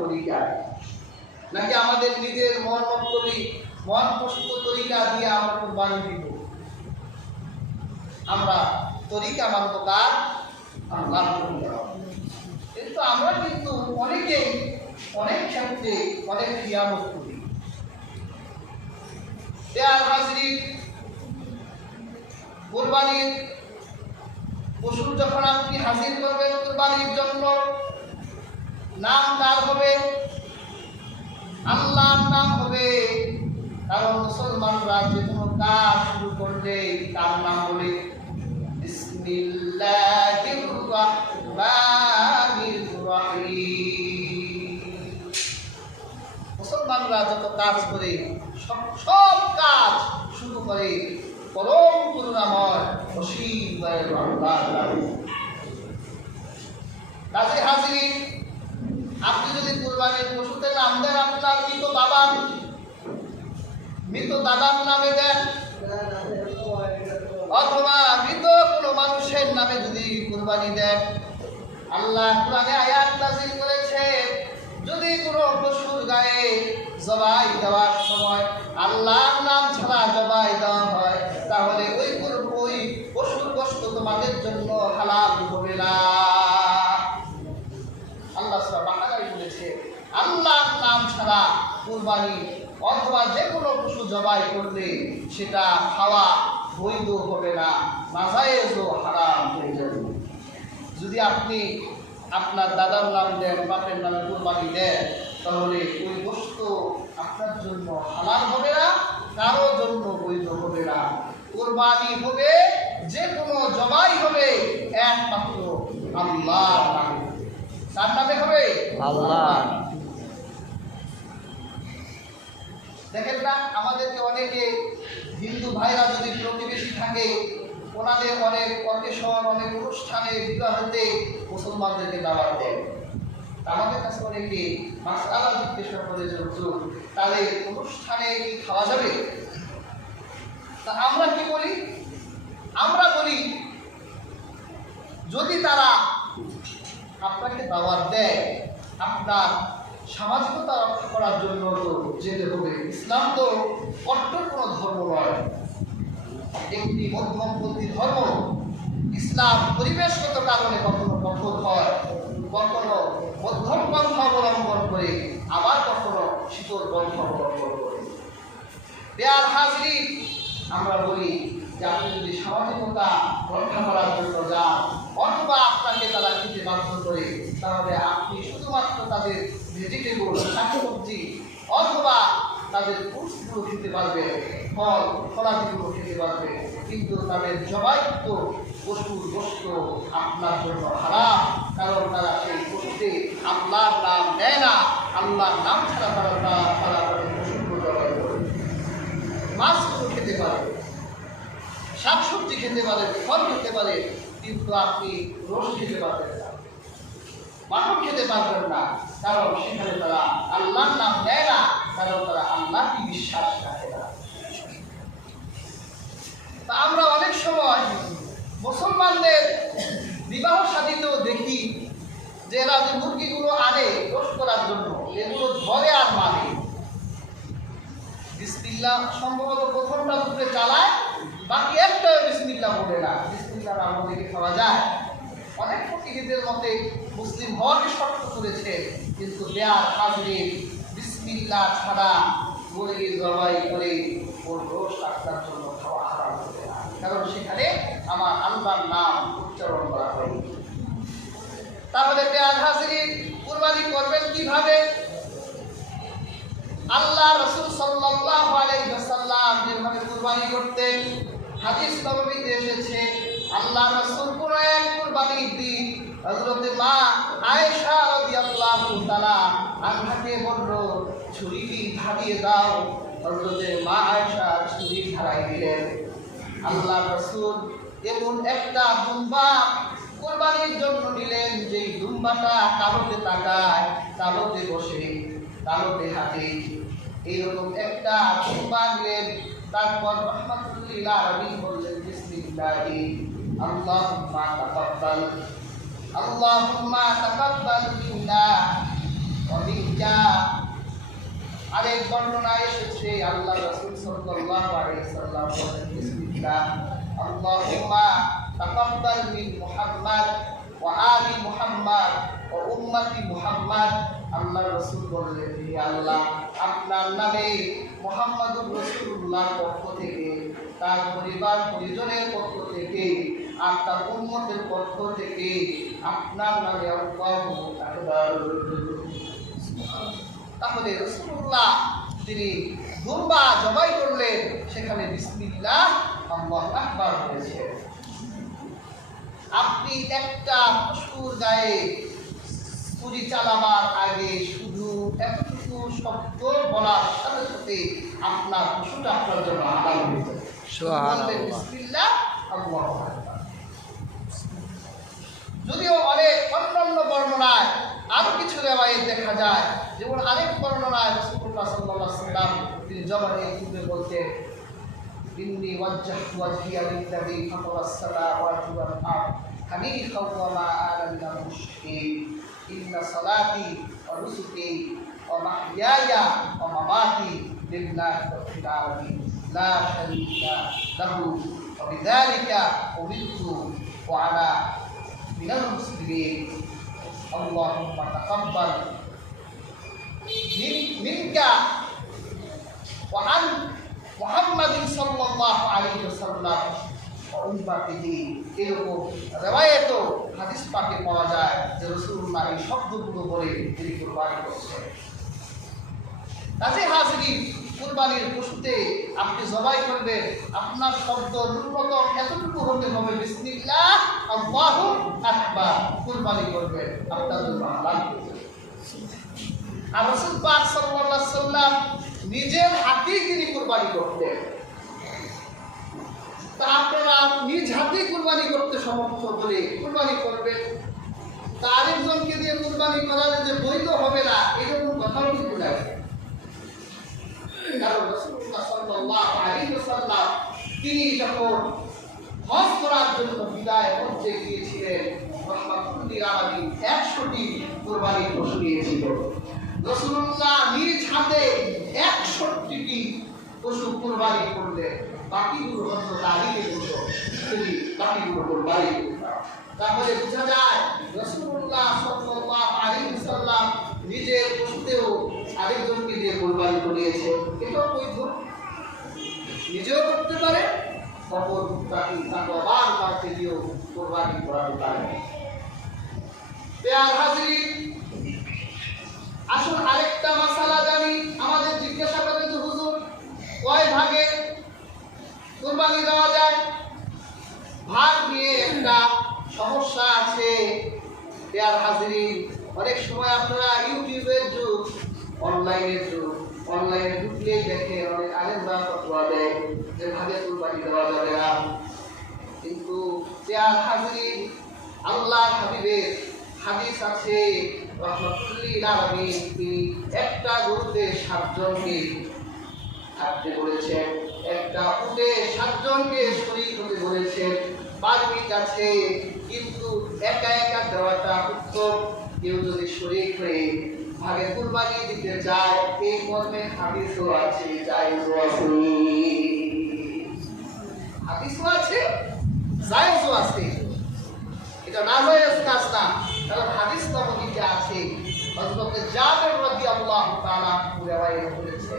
তরিকা নাকি আমাদের নিজের মন প্রসূত তরিকা দিয়ে আমরা কুরবানি দিব? আমরা তরিকা মানব কার? আল্লাহ। কিন্তু আমরা কিন্তু অনেকেই অনেক ক্ষেত্রে অনেক খিয়ানত করি। কুরবানির পশু যখন আপনি হাজির করবেন কুরবানির জন্য, নাম কার হবে? আল্লাহর নাম হবে। কারণ মুসলমানরা যে কোনো কাজ শুরু করলে তার নাম বলে বিসমিল্লাহির রাহমানির রাহিম। মুসলমানরা যত কাজ করে সব কাজ শুরু করে পরম করুণাময় অসীম দয়ালু আল্লাহর নামে। কাজে হাজির, আপনি যদি কুরবানির পশুতে নাম দেন আপনার মৃত দাদার নামে দেন, অথবা মৃত কোনো মানুষের নামে যদি কুরবানি দেন, আল্লাহ কোরআনে আয়াত নাযিল করেছে, যদি কোনো পশুর গায়ে জবাই দেওয়ার সময় আল্লাহর নাম ছাড়া জবাই দেওয়া হয়, তাহলে ওই পশুর গোশত তোমাদের জন্য হালাল হবে না। আল্লাহ সূরা বাকারায় বলেছে, আল্লাহর নাম ছাড়া কুরবানি অথবা যে কোনো পশু জবাই করলে সেটা খাওয়া বৈধ হবে না, নাজায়েজ ও হারাম হয়ে যাবে। যদি আপনি আপনার দাদার নাম দেন, বাপের নামে কুরবানি দেন, তাহলে ওই গোশত আপনার জন্য হালাল হবে না, কারো জন্য বৈধ হবে না। কুরবানি হবে, যে কোনো জবাই হবে একমাত্র আল্লাহর নামে। কার নামে হবে? আল্লাহ। দেখেন না, আমাদেরকে অনেকে হিন্দু ভাইরা যদি প্রতিবেশী থাকে, ওনাদের অনেক অকেশন, অনেক অনুষ্ঠানে, বিবাহতে মুসলমানদেরকে দাওয়াত দেয়। আমাদের কাছে অনেকে মাসআলা জিজ্ঞাসা করে যে হুজুর, তাহলে অনুষ্ঠানে কি খাওয়া যাবে? তা আমরা কি বলি? আমরা বলি, যদি তারা আপনাকে দাওয়াত দেয়, আপনার সামাজিকতা রক্ষা করার জন্য তো যেতে হবে। ইসলাম তো কট্টর কোনো ধর্ম নয়, একটি মধ্যমপন্থী ধর্ম। ইসলাম পরিবেশগত কারণে কখনো কঠোর হয়, কখনো মধ্যম পন্থা অবলম্বন করে, আবার কখনো শীতল পন্থা অবলম্বন করে। প্রিয় হাজরিন, আমরা বলি যে আপনি যদি সামাজিকতা রক্ষা করার জন্য যান, অথবা আপনাকে তারা খেতে বাধ্য করে, তাহলে আপনি শুধুমাত্র তাদের ভেজিটেবল, শাকসবজি অথবা তাদের ফ্রুটসগুলো খেতে পারবেন, ফলাদিগুলো খেতে পারবেন, কিন্তু তাদের জবাইযুক্ত পশুর গোশত আপনার জন্য হারাম। কারণ তারা সেই পশুতে আল্লাহর নাম নেয় না, আল্লাহর নাম ছাড়া তারা পশুগুলো জবাই করে। মাছগুলো খেতে পারে, শাকসবজি খেতে পারে, ফল খেতে পারে, কিন্তু আপনি রস খেতে পারবেন না, মাটন খেতে পারবেন না। কারণ সেখানে তারা আল্লাহর নাম নেয় না, কারণ তারা আল্লাহকে বিশ্বাস রাখে না। তা আমরা অনেক সময় মুসলমানদের বিবাহ শাদীতেও দেখি যে এরা যে মুরগিগুলো আনে রোস্ট করার জন্য, এগুলো ধরে আর মানে বিসমিল্লাহ সম্ভবত প্রথমটা দুপুরে চালায়, বাকি একটা বিসমিল্লাহ বলে না। বিসমিল্লাহর আমল থেকে খাওয়া যায়। অনেক ফকিহদের মতে মুসলিম হওয়াকে শর্ত করেছে, কিন্তু বেয়ার হাজরিন, বিসমিল্লাহ ছাড়া মুরগি জবাই করে ওর রোস্ট আপনার জন্য খাওয়া হারাম হবে না, কারণ সেখানে আমার আল্লাহর নাম উচ্চারণ করা হয়। তাহলে বেয়ার হাজরিন, কুরবানি করবেন কিভাবে? আল্লাহ রাসূল সাল্লাল্লাহু আলাইহি ওয়াসাল্লাম যেভাবে কুরবানি করতেন, হাদিস নববীতে এসেছে। আল্লাহ রাসূল কোন এক কুরবানির দিন হযরত মা আয়েশা রাদিয়াল্লাহু তাআলা আনহাকে বলল, ছুরিটি ধারিয়ে দাও। হযরত মা আয়েশা ছুরি ধারাই দিলেন। আল্লাহ রাসূল এমন একটা দুম্বা কুরবানির জন্য নিলেন, যেই দুম্বাটা কালোতে তাকায়, কালোতে বসে, কালোতে হাঁটে, এইরকম একটা দুম্বা নিলেন। তারপর রাহমাতুল লিল আলামিন বললেন, বিসমিল্লাহি আল্লাহুম্মা তাকাব্বাল মিন্না বর্ণনায় এসেছে আল্লাহ রাসূল সাল্লাল্লাহু আলাইহি ওয়াসাল্লাম বলেন বিসমিল্লাহ আল্লাহুম্মা তাকাব্বাল মিন মুহাম্মাদ ওয়া আলি মুহাম্মাদ ওয়া উম্মতি মুহাম্মাদ। আল্লাহ রাসূল বললেন, হে আল্লাহ, আপনার নামে মুহাম্মাদুর রাসূলুল্লাহর পক্ষ থেকে, তার পরিবার পরিজনের পক্ষ থেকে আর তার উম্মতের পক্ষ থেকে আপনার নামে আল্লাহু আকবার। তাহলে রাসূলুল্লাহ তিনি দুর্বা জবাই করলেন, সেখানে বিসমিল্লাহ আল্লাহু আকবার হয়েছে। আপনি একটা পশুর গায়ে ছুরি চালাবার আগে শুধু এতটুকু শব্দ বলার সাথে সাথে আপনার পশুটা আপনার জন্য হালাল হয়ে যাবে। সুবহানাল্লাহ, বিসমিল্লাহ আল্লাহু আকবার। যদিও অনেক অন্যান্য বর্ণনায় আরো কিছু রেওয়ায়েত দেখা যায়, যেমন আরেক বর্ণনায় রাসূলুল্লাহ সাল্লাল্লাহু আলাইহি ওয়াসাল্লাম তিনি জবানের পূর্বে বলতেন, ইন্নী ওয়াজ্জাহতু ওয়াজহিয়া লিল্লাযী ফাতারাস সামাওয়াতি ওয়াল আরদ হানিফাও ওয়া মা আনা মিনাল মুশরিকিন ইন্না সালাতি ওয়া নুসুকি ওয়া মাহইয়ায়া ওয়া মামাতি লিল্লাহি রাব্বিল আলামিন লা শারীকা লাহু ওয়া বিযালিকা উমিরতু ওয়া আনা মিনাল মুসলিমিন। আল্লাহুম্মা তাকাব্বাল মিনকা ওয়া আন মুহাম্মাদিন সাল্লাল্লাহু আলাইহি ওয়াসাল্লাম ওয়া উম্মতিহি। এরকম রিওয়ায়াত হাদিস পাকে পাওয়া যায় যে রাসূলুল্লাহ এই শব্দগুলো বলে তিনি কুরবানি করছেন। কাজে হাজিরিন, কুরবানির পশুতে আপনি জবাই করবেন, আপনার শব্দ ন্যূনতম এতটুকু হতে হবে, বিসমিল্লাহ আল্লাহু আকবার। কুরবানি করবেন, আপনার জন্য হালাল হয়ে যাবে। আর রাসূল পাক সাল্লাল্লাহু আলাইহি ওয়াসাল্লাম নিজের হাতেই তিনি কুরবানি করতেন। তা আপনারা নিজ হাতেই কুরবানি করতে সমর্থ বলে কুরবানি করবেন, তা আরেকজনকে দিয়ে কুরবানি করালে যে বৈধ হবে না, এরকম কথাও কিন্তু নাই। কারণ রাসূলুল্লাহ সাল্লাল্লাহু আলাইহি ওয়াসাল্লাম তিনি যখন হজ করার জন্য বিদায় হজ্জে গিয়েছিলেন, রাহমাতুল লিল আলামিন 100টি কুরবানির পশু নিয়েছিলেন। রাসূলুল্লাহ নিজ হাতে 61টি পশু কুরবানি করলেন, বাকিগুলো হযরত আলীকে পশু, তিনি বাকিগুলো কুরবানি করলেন। তাহলে বোঝা যায় রাসূলুল্লাহ সাল্লাল্লাহু আলাইহি ওয়াসাল্লাম নিজের পশুতেও আরেকজনকে দিয়ে কুরবানি করিয়েছে। এটাও বৈধ, নিজেও করতে পারে, অপর তাকে তাকওয়াবান কাউকে দিয়েও কুরবানি করাতে পারে। প্রিয় হাজিরিন, আসুন আরেকটা মাসালা জানি। আমাদের জিজ্ঞাসা করে যে হুজুর, কয় ভাগে কুরবানি দেওয়া যায়? ভাগ নিয়ে একটা সমস্যা আছে। প্রিয় হাজিরিন, অনেক সময় আপনারা ইউটিউবের যুগ, অনলাইনের যুগ, অনলাইনে ঢুকলেই দেখে অনেক আলেমরা ফতোয়া দেয় যে ভাগে কুরবানি দেওয়া যাবে না। কিন্তু প্রিয় হাজিরিন, আল্লাহর হাবিবের হাদিস আছে, রাহমাতুল লিল আলামিন তিনি একটা গরুতে 7 জনকে থাকতে বলেছেন, একটা উটে 7 জনকে শরীক হতে বলেছেন। পারমিট আছে, কিন্তু একা একা দেওয়াটা উত্তম। কেউ যদি শরীক হয়ে ভাগে কুরবানি দিতে চায়, এই মর্মে হাদিসও আছে, জায়েজও আছে, হাদিসও আছে, জায়েজও আছে। এটা নাজায়েজ কাজ না, কারণ হাদিস নববীতে আছে। হযরত জাবের রাদিয়াল্লাহু তাআলা রিওয়ায়াত করেছে,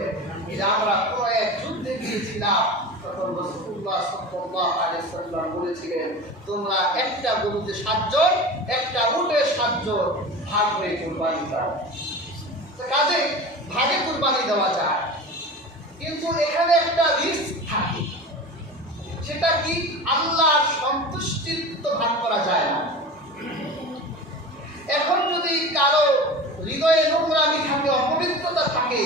যে আমরা কোন এক যুদ্ধে গিয়েছিলাম, তখন রাসূলুল্লাহ সাল্লাল্লাহু আলাইহি ওয়াসাল্লাম বলেছিলেন, তোমরা একটা গরুতে 7 জন, একটা উটে 7 জন ভাগ হয়ে কুরবানি দাও। তো কাজে ভাগে কুরবানি দেওয়া যায়, কিন্তু এখানে একটা রিস্ক থাকে। সেটা কি? আল্লাহর সন্তুষ্টির তো ভাগ করা যায় না। এখন যদি কারো হৃদয়ে নোংরামি থাকে, অপবিত্রতা থাকে,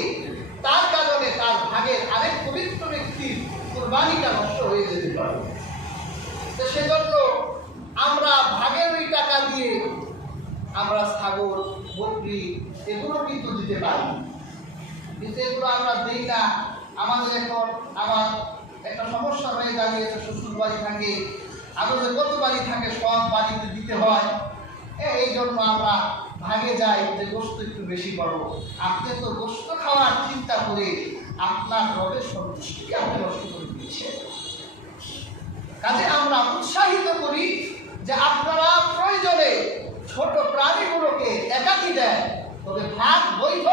তার কারণে তার ভাগের আরেক পবিত্র ব্যক্তির কুরবানিটা নষ্ট হয়ে যেতে পারে। তো সেজন্য আমরা ভাগের ওই টাকা দিয়ে আমরা ছাগল, বকরি এগুলো কিন্তু দিতে পারি, কিন্তু এগুলো আমরা দিই না। আমাদের এখন আমার একটা সমস্যা হয়ে দাঁড়িয়েছে, শ্বশুর বাড়ি থাকে, আমাদের কত বাড়ি থাকে, সব বাড়িতে দিতে হয়। এই জন্য আমরা ভাগে যায় যে গোশত একটু বেশি পাবো। আপনি তো গোশত খাওয়ার চিন্তা করে আপনার রবের সন্তুষ্টিকে আপনি নষ্ট করে দিচ্ছেন। কাজে আমরা উৎসাহিত করি যে আপনারা প্রয়োজনে ছোট প্রাণীগুলোকে একাকি দেন, তবে ভাগ বৈধ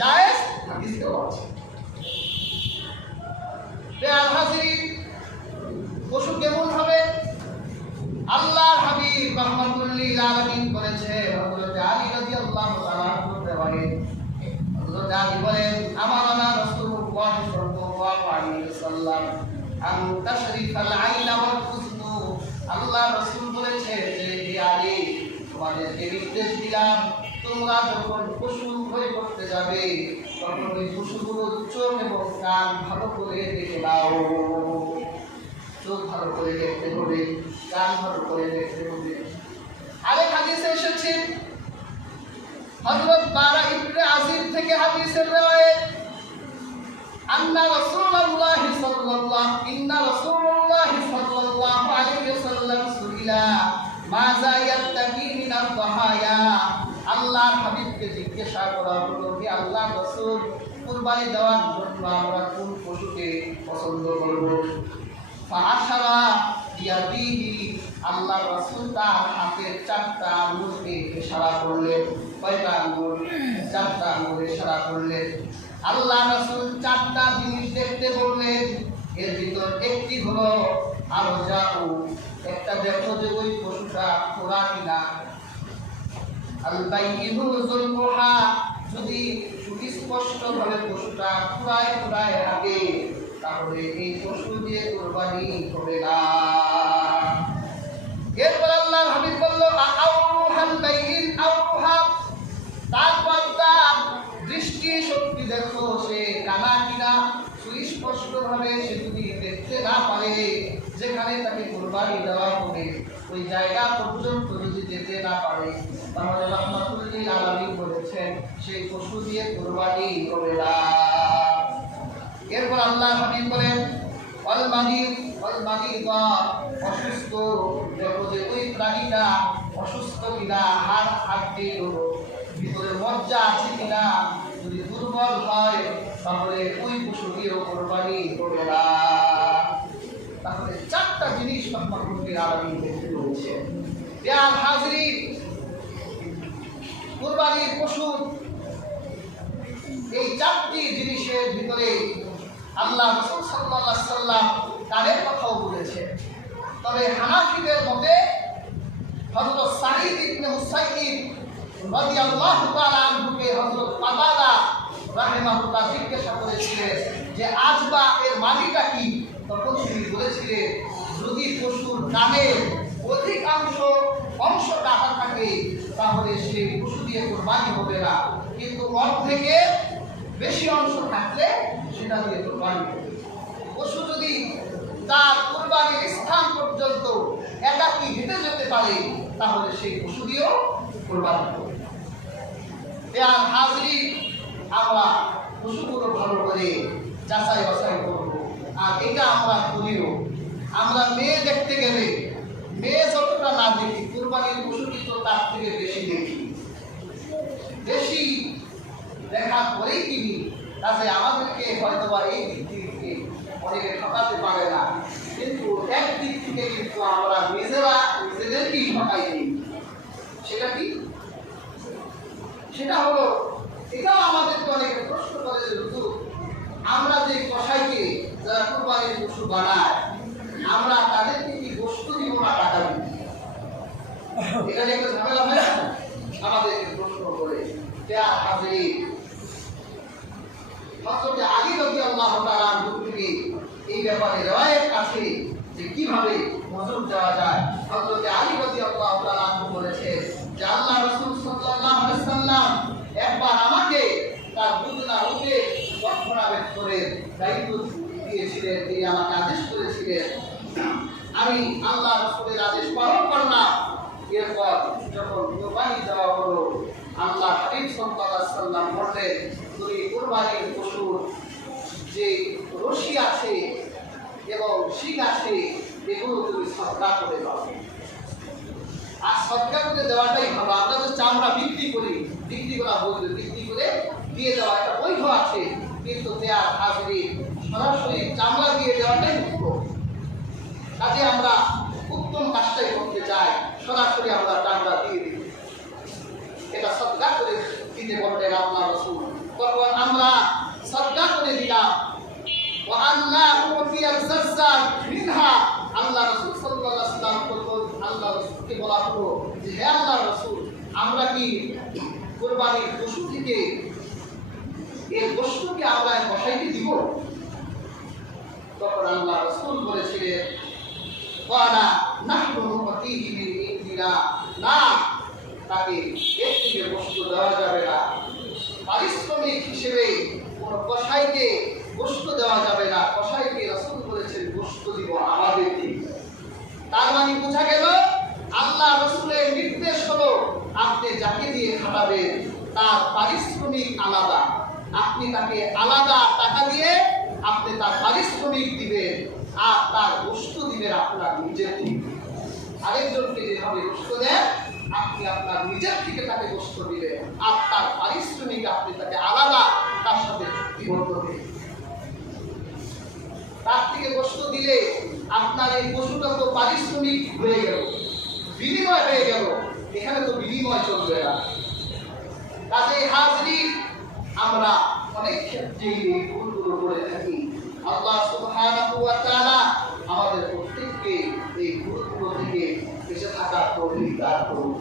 জায়েজ হাদিসেও আছে। পশু কেমন হবে? আল্লাহর হাবিব রাহমাতুল লিল আলামিন বলেছে, হযরত আলী রাদিয়াল্লাহু তাআলা বলেন, হযরত আলী বলেন, আমানা রাসূলুল্লাহ সাল্লাল্লাহু আলাইহি ওয়াসাল্লাম আন তাশরিফাল আইনা ওয়াল হুজনু। আল্লাহর রাসূল বলেছে যে হে আলী, তোমাদেরকে নির্দেশ দিলাম তোমরা যখন পশু ভয় করতে যাবে তখন ওই পশুগুলোর চোখ এবং কান ভালো করে দেখে দাও। চোখ ভালো করে দেখতে হবে, কান ভালো করে দেখতে হবে। আরেক হাদিসে এসেছে, হযরত বারা ইবনে আযিব থেকে হাদিসের riwayat, ইন্না রাসূলুল্লাহ সাল্লাল্লাহু আলাইহি ওয়াসাল্লাম সুইলা মাযা ইয়াত্তাকি মিনাদ দাহায়া। আল্লাহর হাবিবকে জিজ্ঞাসা করা হলো, হে আল্লাহর রাসূল, কুরবানি দেওয়ার জন্য আমরা কোন পশুকে পছন্দ করব? ফাআশারা বিয়াদিহি, আল্লাহর রাসূল তার হাতের চারটা আঙ্গুলকে ইশারা করলেন। কয়টা আঙ্গুল? চারটা আঙ্গুল ইশারা করলেন। আল্লাহর রাসূল চারটা জিনিস দেখতে বললেন, এর ভিতর একটি হলো আরজাউ, একটা দেখো যে ওই পশুটা খোরা কিনা। আল বাইয়িনু যুলহা, যদি সুস্পষ্টভাবে পশুটা খোরায় খোরায় থাকে তাহলে এই পশু দিয়ে কুরবানি হবে না। এরপর আল্লাহর হাবিব বলল, আউরুহাল বাইয়িন আউরুহা, তারপর তার দৃষ্টি শক্তি দেখো সে কানা কিনা। সুস্পষ্টভাবে সে যদি দেখতে না পারে, যেখানে তাকে কুরবানি দেওয়া হবে ওই জায়গা পর্যন্ত যদি যেতে না পারে, তাহলে রাহমাতুল লিল আলামিন বলেছেন সেই পশু দিয়ে কুরবানি হবে না। এরপর আল্লাহ হাবিব বলেন, অল মারিদা, অসুস্থ, দেখো যে ওই প্রাণীটা অসুস্থ কিনা, হাড়টির ভিতরে মজ্জা আছে কিনা। যদি দুর্বল হয় তাহলে ওই পশু দিয়েও কোরবানি করবে না। তাহলে চারটা জিনিস রাহমাতুল লিল আলামিন দেখতে বলেছে। প্রিয় হাজরিন, কুরবানির পশু এই চারটি জিনিসের ভিতরে আল্লাহ রাসূল সাল্লাল্লাহু আলাইহি ওয়াসাল্লাম কানের কথাও বলেছে। তবে হানাফিদের মতে হযরত সাঈদ ইবনে মুসাইয়িব রাদিয়াল্লাহু তাআলা আনহুকে হযরত কাতাদা রাহিমাহুল্লাহ জিজ্ঞাসা করেছিলেন যে আজবা এর মানেটা কি? তখন তিনি বলেছিলেন, যদি পশুর কানের অধিকাংশ অংশ কাটা থাকে তাহলে সেই পশু দিয়ে কুরবানি হবে না, কিন্তু থেকে বেশি অংশ থাকলে সেটা দিয়ে কুরবানি হবে। পশু যদি তার কুরবানির স্থান পর্যন্ত একাকী হেঁটে যেতে পারে তাহলে সেই পশু দিয়েও কুরবানি হবে। আর হাজরিন, আমরা পশুগুলো ভালো করে যাচাই বাছাই করবো, আর এটা আমরা করিও। আমরা মেয়ে দেখতে গেলে মেয়ে যতটা না দেখি, কুরবানির পশু কিন্তু তার থেকে বেশি দেখি। বেশি দেখার পরেই কিনি। কাজে আমাদেরকে হয়তো বা এই দিক থেকে অনেকে ঠকাতে পারে না, কিন্তু একদিক থেকে কিন্তু আমরা নিজেদেরকেই ঠকাই দিই। সেটা কি? সেটা হলো, এটাও আমাদেরকে অনেকে প্রশ্ন করে যে হুজুর, আমরা যে কসাইকে যারা কুরবানির পশু বানায়, আমরা তাদেরকে কি গোশত দিব না টাকা দিব? এখানে একটা ঝামেলা হয় না? আমাদেরকে প্রশ্ন করে। হযরত আলী রাদিয়াল্লাহু তাআলা আনহু থেকে এই ব্যাপারে riwayat আছে যে কিভাবে মজুর দেওয়া যায়। হযরত আলী রাদিয়াল্লাহু তাআলা আনহু বলেছেন যে আল্লাহ রাসূল সাল্লাল্লাহু আলাইহি ওয়াসাল্লাম একবার আমাকে তার বুদনা রূপে রক্ষণাবেক্ষণ করে দায়িত্ব দিয়েছিলেন। তিনি আমাকে আদেশ করেছিলেন, আমি আল্লাহ রাসূলের আদেশ পালন করলাম। এরপর যখন কুরবানি দেওয়া হলো, আল্লাহ হাবিব সাল্লাল্লাহু আলাইহি ওয়াসাল্লাম বললেন, তুমি কুরবানির পশুর যে রশি আছে এবং শিং আছে এগুলো তুমি সাদকা করে দাও। আর সদকা করে দেওয়াটাই ভালো। আমরা তো চামড়া বিক্রি করি, বিক্রি করা বৈধ, বিক্রি করে দিয়ে দেওয়া এটা বৈধ আছে, কিন্তু দেয়ার হাজিরি সরাসরি চামড়া দিয়ে দেওয়াটাই উত্তম। কাজে আমরা উত্তম কাজটাই করতে চাই, সরাসরি আমরা চামড়া দিয়ে দিই, এটা সদকা করে দিতে বললেন আল্লাহ রাসূল। তখন আমরা সদকা করে দিলাম, আল্লাহ রাসূল সাল্লাল্লাহু আলাইহি ওয়াসাল্লাম তখন আল্লাহ রাসূলকে বলা হলো যে হে আল্লাহ রাসূল, আমরা কি কুরবানির পশু থেকে এই গোশতকে আমরা কসাইকে দিব? তখন আল্লাহ রাসূল বলেছিলেন ওয়ালা নাহনু নুতিহি মিন ইনদিনা, না, তাকে এর থেকে গোশত দেওয়া যাবে না, পারিশ্রমিক হিসেবে কোন কসাইকে গোশত দেওয়া যাবে না। কসাইকে রাসূল বলেছেন গোশত দিব আমাদের থেকে। তার মানে বোঝা গেল আল্লাহ রাসূলের নির্দেশ হলো আপনি যাকে দিয়ে খাটাবেন তার পারিশ্রমিক আলাদা, আপনি তাকে আলাদা টাকা দিয়ে আপনি তার পারিশ্রমিক দিবেন, আর তার গোশত দিবেন আপনার নিজের থেকে। আরেকজনকে যেভাবে গোশত দেন আপনি আপনার নিজের থেকে তাকে গোশত দিবেন, আর তার পারিশ্রমিক আপনি তাকে আলাদা তার সাথে চুক্তিবদ্ধ হবেন। তার থেকে গোশত দিলে আপনার এই পশুটা তো পারিশ্রমিক হয়ে গেল, বিনিময় হয়ে গেল, এখানে তো বিনিময় চলবে না। কাজে হাজির আমরা অনেক ক্ষেত্রেই এই ভুলগুলো করে থাকি। আল্লাহ সুবহানাহু ওয়া তাআলা আমাদের প্রত্যেককে এই ভুলগুলো থেকে বেঁচে থাকার তৌফিক দান করুন।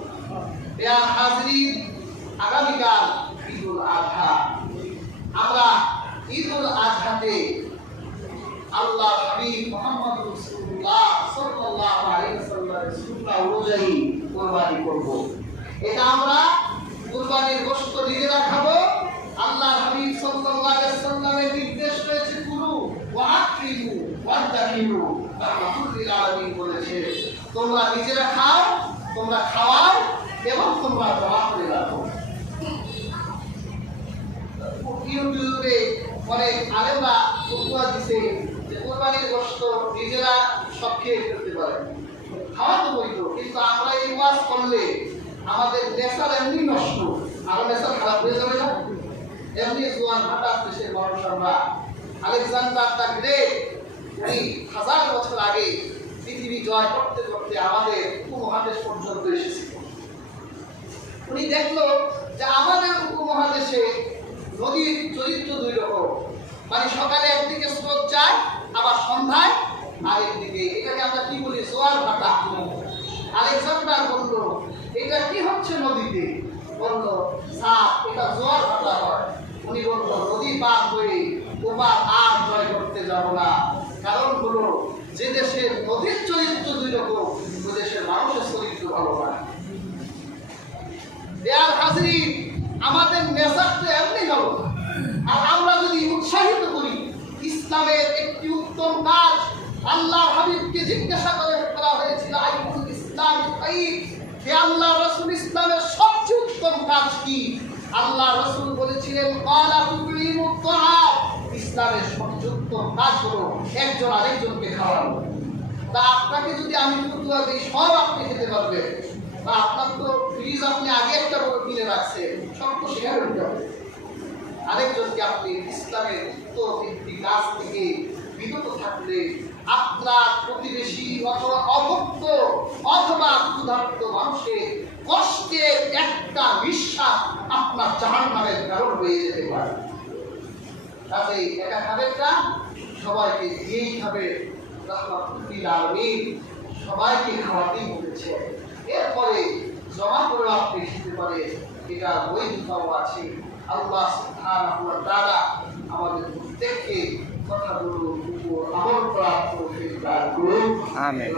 প্রিয় হাজির, আগামীকাল ঈদুল আযহা। আমরা ঈদুল আযহাতে আল্লাহ হাবিব মুহাম্মদ রাসূলুল্লাহ সাল্লাল্লাহু আলাইহি ওয়াসাল্লামের সুন্নাহ অনুযায়ী কুরবানি করব। এটা আমরা কুরবানির গোশত নিজেরা খাবো। আল্লাহ হাবিব সাল্লাল্লাহু আলাইহি ওয়াসাল্লামের নির্দেশ রয়েছে কুলু ওয়া আকরিমু ওয়াদাকিরু, রাহমাতুল লিল আলামিন বলেছে তোমরা নিজেরা খাও, তোমরা খাওয়াও এবং তোমরা দোয়া করে রাখো। ইউটিউবে অনেক আলেমরা ফতোয়া দিছে যে কুরবানির গোশত নিজেরা সব খেয়ে ফেলতে পারে, খাওয়া তো বৈধ, কিন্তু আমরা এই ওয়াজ করলে আমাদের নেশার এমনি নষ্ট, আরো নেশা খারাপ হয়ে যাবে না? এমনি জোয়ান ভাটার দেশের মানুষ আমরা। আলেকজান্ডার দ্য গ্রেট, উনি 1000 বছর আগে পৃথিবী জয় করতে করতে আমাদের উপমহাদেশ পর্যন্ত এসেছিল। উনি দেখলো যে আমাদের উপমহাদেশে নদীর চরিত্র দুই রকম, মানে সকালে একদিকে স্রোত যায়, আবার সন্ধ্যায় আরেকদিকে, এটাকে আমরা কি বলি জোয়ার ভাটা। আলেকজান্ডার বলল এটা কি হচ্ছে নদীতে? বলল সাপ, এটা জোয়ার ভাটা হয়। উনি বলল নদী পার হয়ে ওপার আর জয় করতে যাব না, কারণ হলো যে দেশের নদীর চরিত্র দুই রকম ওই দেশের মানুষের চরিত্র ভালো না। দেয়ার হাজির, আমাদের মেসাজ তো এমনি গেল, আর আমরা যদি উৎসাহিত করি ইসলামের একটি উত্তম কাজ। আল্লাহ হাবিবকে জিজ্ঞাসা করা হয়েছিল আইয়ুল ইসলাম খায়র, হে আল্লাহ রাসূল ইসলামের সবচেয়ে উত্তম কাজ কি? আল্লাহ রাসূল বলেছিলেন ক্বালা তুতঈমুত তাআম, ইসলামের সবচেয়ে উত্তম কাজ হলো একজন আরেকজনকে খাওয়ানো। তা আপনাকে যদি আমি ফতোয়া দিই সব আপনি খেতে পারবেন, বা আপনার তো ফ্রিজ আপনি আগে একটা বড় কিনে রাখছেন, সব তো সেখানে উঠে যাবে। আরেকজনকে আপনি ইসলামের উত্তম একটি কাজ থেকে বিরত থাকলে আপনার প্রতিবেশী অথবা অভক্ত অথবা ক্ষুধার্ত মানুষের কষ্টের একটা নিঃশ্বাস আপনার জাহান্নামের কারণ হয়ে যেতে পারে। কাজেই একা খাবেন না, সবাইকে দিয়েই খাবে। রাহমাতুল লিল আলামিন সবাইকে খাওয়াতেই বলেছে, এরপরে জমা করে আপনি খেতে পারে, এটা বৈধতাও আছে। আল্লাহ সুবহানাহু ওয়া তাআলা আমাদের প্রত্যেককে কথাগুলোর উপর আমল করার তৌফিক দান করুন। আমিন।